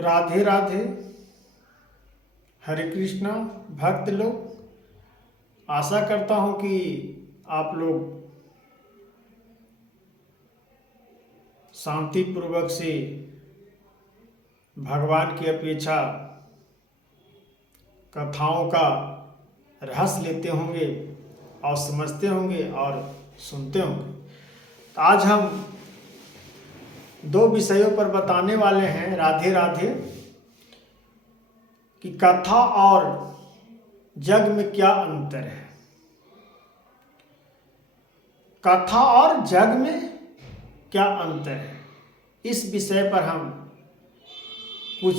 राधे राधे। हरे कृष्णा भक्त लोग, आशा करता हूँ कि आप लोग शांतिपूर्वक से भगवान की अपेक्षा कथाओं का रस लेते होंगे और समझते होंगे और सुनते होंगे। तो आज हम दो विषयों पर बताने वाले हैं, राधे राधे, कि कथा और जग में क्या अंतर है। कथा और जग में क्या अंतर है, इस विषय पर हम कुछ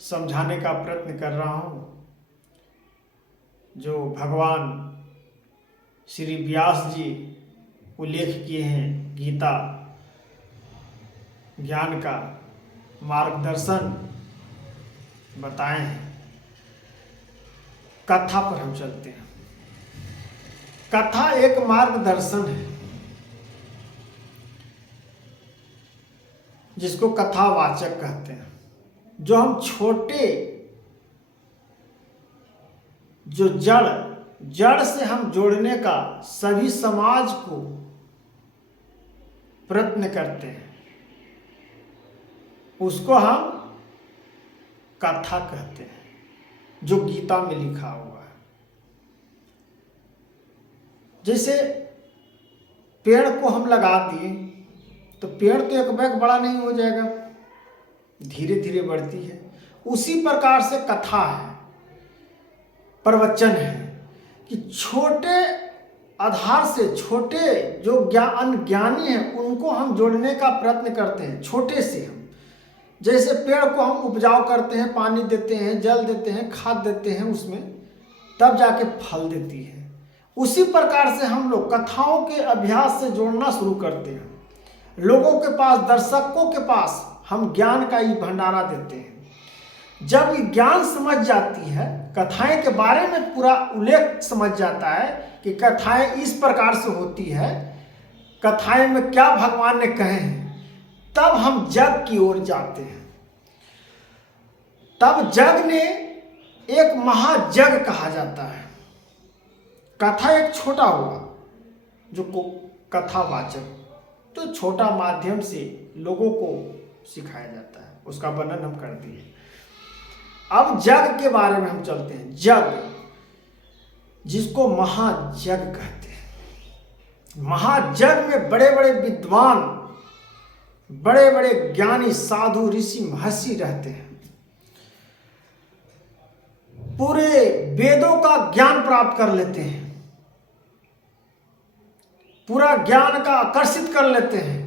समझाने का प्रयत्न कर रहा हूँ, जो भगवान श्री व्यास जी उल्लेख किए हैं, गीता ज्ञान का मार्गदर्शन बताए हैं। कथा पर हम चलते हैं। कथा एक मार्गदर्शन है, जिसको कथावाचक कहते हैं। जो हम छोटे, जो जड़ से हम जोड़ने का सभी समाज को प्रयत्न करते हैं, उसको हम कथा कहते हैं, जो गीता में लिखा हुआ है। जैसे पेड़ को हम लगा दिए तो पेड़ तो एक बैग बड़ा नहीं हो जाएगा, धीरे धीरे बढ़ती है। उसी प्रकार से कथा है, प्रवचन है, कि छोटे आधार से छोटे जो अनज्ञानी हैं उनको हम जोड़ने का प्रयत्न करते हैं। छोटे से हम, जैसे पेड़ को हम उपजाऊ करते हैं, पानी देते हैं, जल देते हैं, खाद देते हैं उसमें, तब जाके फल देती है। उसी प्रकार से हम लोग कथाओं के अभ्यास से जोड़ना शुरू करते हैं। लोगों के पास, दर्शकों के पास हम ज्ञान का ही भंडारा देते हैं। जब ये ज्ञान समझ जाती है, कथाएं के बारे में पूरा उल्लेख समझ जाता है कि कथाएं इस प्रकार से होती है, कथाएं में क्या भगवान ने कहे हैं, तब हम जग की ओर जाते हैं। तब जग ने एक महाजग कहा जाता है। कथा एक छोटा हुआ, जो कथावाचक, तो छोटा माध्यम से लोगों को सिखाया जाता है, उसका वर्णन हम कर दिए। अब जग के बारे में हम चलते हैं। जग, जिसको महाजग कहते हैं। महाजग में बड़े बड़े विद्वान, बड़े बड़े ज्ञानी, साधु, ऋषि, महर्षि रहते हैं। पूरे वेदों का ज्ञान प्राप्त कर लेते हैं, पूरा ज्ञान का आकर्षित कर लेते हैं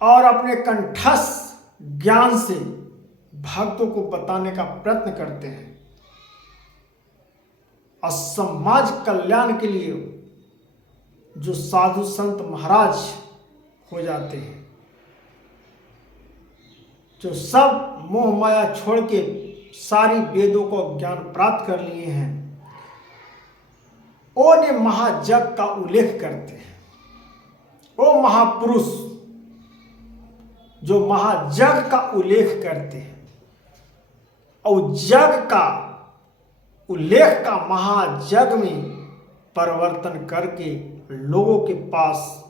और अपने कंठस्थ ज्ञान से भक्तों को बताने का प्रयत्न करते हैं और समाज कल्याण के लिए जो साधु संत महाराज हो जाते हैं, जो सब मोह माया छोड़ के सारी वेदों को ज्ञान प्राप्त कर लिए हैं, वो ने महाजग का उल्लेख करते हैं। वो महापुरुष जो महाजग का उल्लेख करते हैं, और जग का उल्लेख का महाजग में परिवर्तन करके लोगों के पास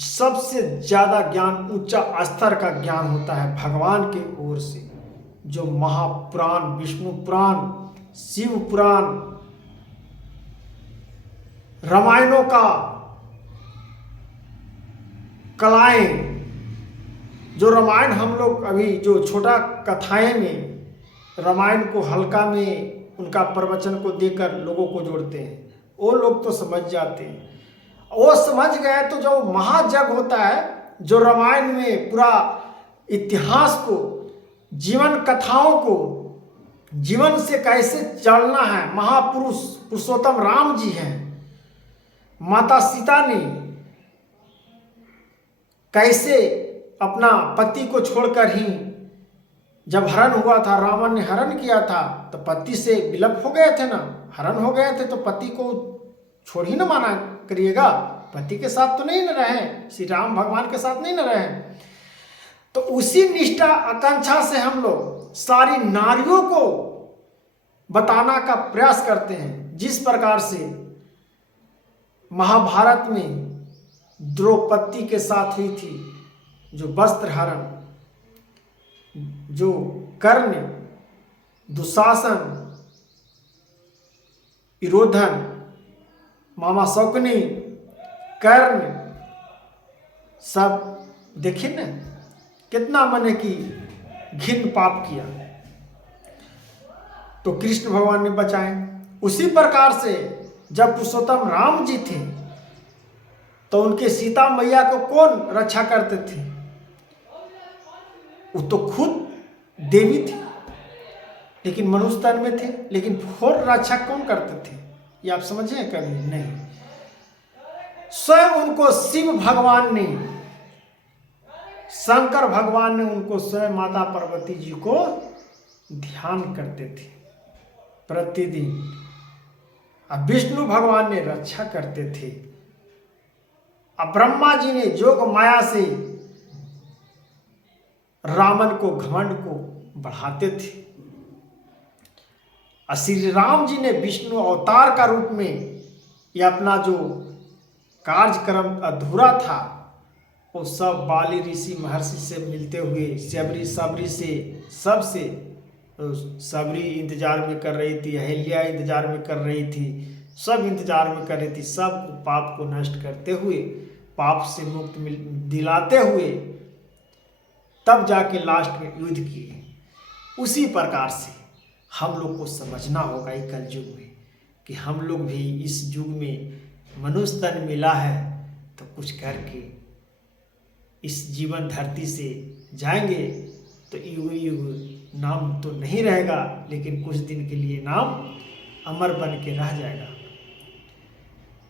सबसे ज्यादा ज्ञान, ऊंचा स्तर का ज्ञान होता है भगवान की ओर से। जो महापुराण, विष्णु पुराण, शिव पुराण, रामायणों का कलाएं, जो रामायण हम लोग अभी जो छोटा कथाएं में रामायण को हल्का में उनका प्रवचन को देकर लोगों को जोड़ते हैं, वो लोग तो समझ जाते हैं। वो समझ गए तो जो महाजग होता है, जो रामायण में पूरा इतिहास को, जीवन कथाओं को, जीवन से कैसे चलना है, महापुरुष पुरुषोत्तम राम जी हैं, माता सीता ने कैसे अपना पति को छोड़कर ही, जब हरण हुआ था, रावण ने हरण किया था, तो पति से विलप हो गए थे ना, हरण हो गए थे, तो पति को छोड़ ही ना माना करिएगा, पति के साथ तो नहीं न रहे, श्री राम भगवान के साथ नहीं न रहे। तो उसी निष्ठा आकांक्षा से हम लोग सारी नारियों को बताना का प्रयास करते हैं। जिस प्रकार से महाभारत में द्रौपदी के साथ हुई थी जो वस्त्र हरण, जो कर्ण, दुशासन, विरोधन, मामा शकुनी, कर्ण, सब देखिए ना कितना मने की घिन पाप किया, तो कृष्ण भगवान ने बचाए। उसी प्रकार से जब पुरुषोत्तम राम जी थे तो उनके सीता मैया को कौन रक्षा करते थे? वो तो खुद देवी थी लेकिन मनुष्य तन में थे, लेकिन फिर रक्षा कौन करते थे? ये आप समझे कभी नहीं। स्वयं उनको शिव भगवान ने, शंकर भगवान ने उनको स्वयं माता पार्वती जी को ध्यान करते थे प्रतिदिन। अब विष्णु भगवान ने रक्षा करते थे। अब ब्रह्मा जी ने जोग माया से रावण को, घमंड को बढ़ाते थे। और श्री राम जी ने विष्णु अवतार का रूप में ये अपना जो कार्यक्रम अधूरा था वो सब बाली ऋषि महर्षि से मिलते हुए, सबरी से, सबसे सबरी इंतजार में कर रही थी, अहिल्या इंतजार में कर रही थी, सब इंतजार में कर रही थी। सब पाप को नष्ट करते हुए, पाप से मुक्त दिलाते हुए तब जाके लास्ट में युद्ध किए। उसी प्रकार से हम लोग को समझना होगा एक कलयुग में कि हम लोग भी इस युग में मनुष्य तन मिला है तो कुछ करके इस जीवन धरती से जाएंगे तो युग युग नाम तो नहीं रहेगा, लेकिन कुछ दिन के लिए नाम अमर बन के रह जाएगा।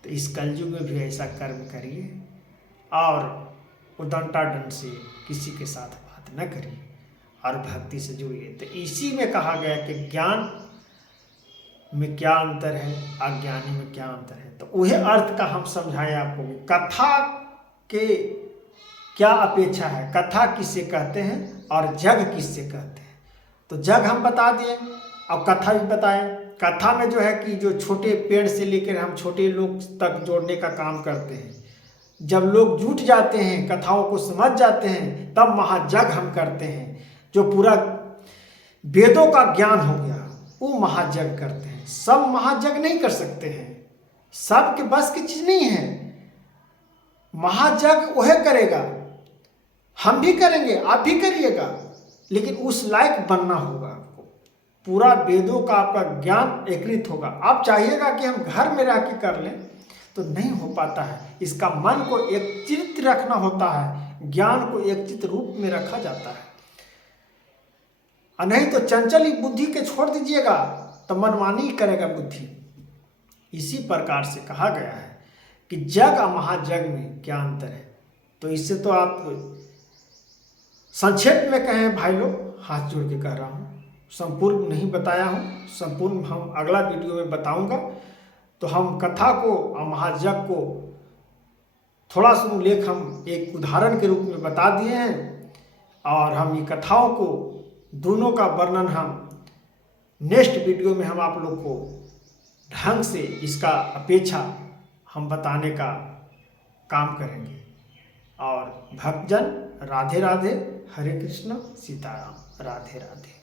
तो इस कलयुग में भी ऐसा कर्म करिए और उदंता दंड से किसी के साथ बात न करिए और भक्ति से जुड़िए। तो इसी में कहा गया कि ज्ञान में क्या अंतर है, अज्ञानी में क्या अंतर है। तो वह अर्थ का हम समझाएं आपको। कथा के क्या अपेक्षा है, कथा किससे कहते हैं और जग किससे कहते हैं। तो जग हम बता दिए, अब कथा भी बताएं। कथा में जो है कि जो छोटे पेड़ से लेकर हम छोटे लोग तक जोड़ने का काम करते हैं। जब लोग जुट जाते हैं, कथाओं को समझ जाते हैं, तब महाजग हम करते हैं। जो पूरा वेदों का ज्ञान हो गया वो महाजग करते हैं। सब महाजग नहीं कर सकते हैं, सबके बस की चीज नहीं है। महाजग वह करेगा, हम भी करेंगे, आप भी करिएगा, लेकिन उस लायक बनना होगा आपको। पूरा वेदों का आपका ज्ञान एकीकृत होगा। आप चाहिएगा कि हम घर में रह के कर लें तो नहीं हो पाता है। इसका मन को एकत्रित रखना होता है, ज्ञान को एकत्रित रूप में रखा जाता है। और नहीं तो चंचल बुद्धि के छोड़ दीजिएगा तो मनमानी ही करेगा बुद्धि। इसी प्रकार से कहा गया है कि जग और महाजग में क्या अंतर है। तो इससे तो आप संक्षेप में कहें भाई लोग, हाथ जोड़ के कह रहा हूँ, संपूर्ण नहीं बताया हूँ, संपूर्ण हम अगला वीडियो में बताऊंगा। तो हम कथा को और महाजग को थोड़ा सा उल्लेख हम एक उदाहरण के रूप में बता दिए हैं, और हम ये कथाओं को दोनों का वर्णन हम नेक्स्ट वीडियो में हम आप लोग को ढंग से इसका अपेक्षा हम बताने का काम करेंगे। और भक्तजन राधे राधे, हरे कृष्ण, सीताराम, राधे राधे।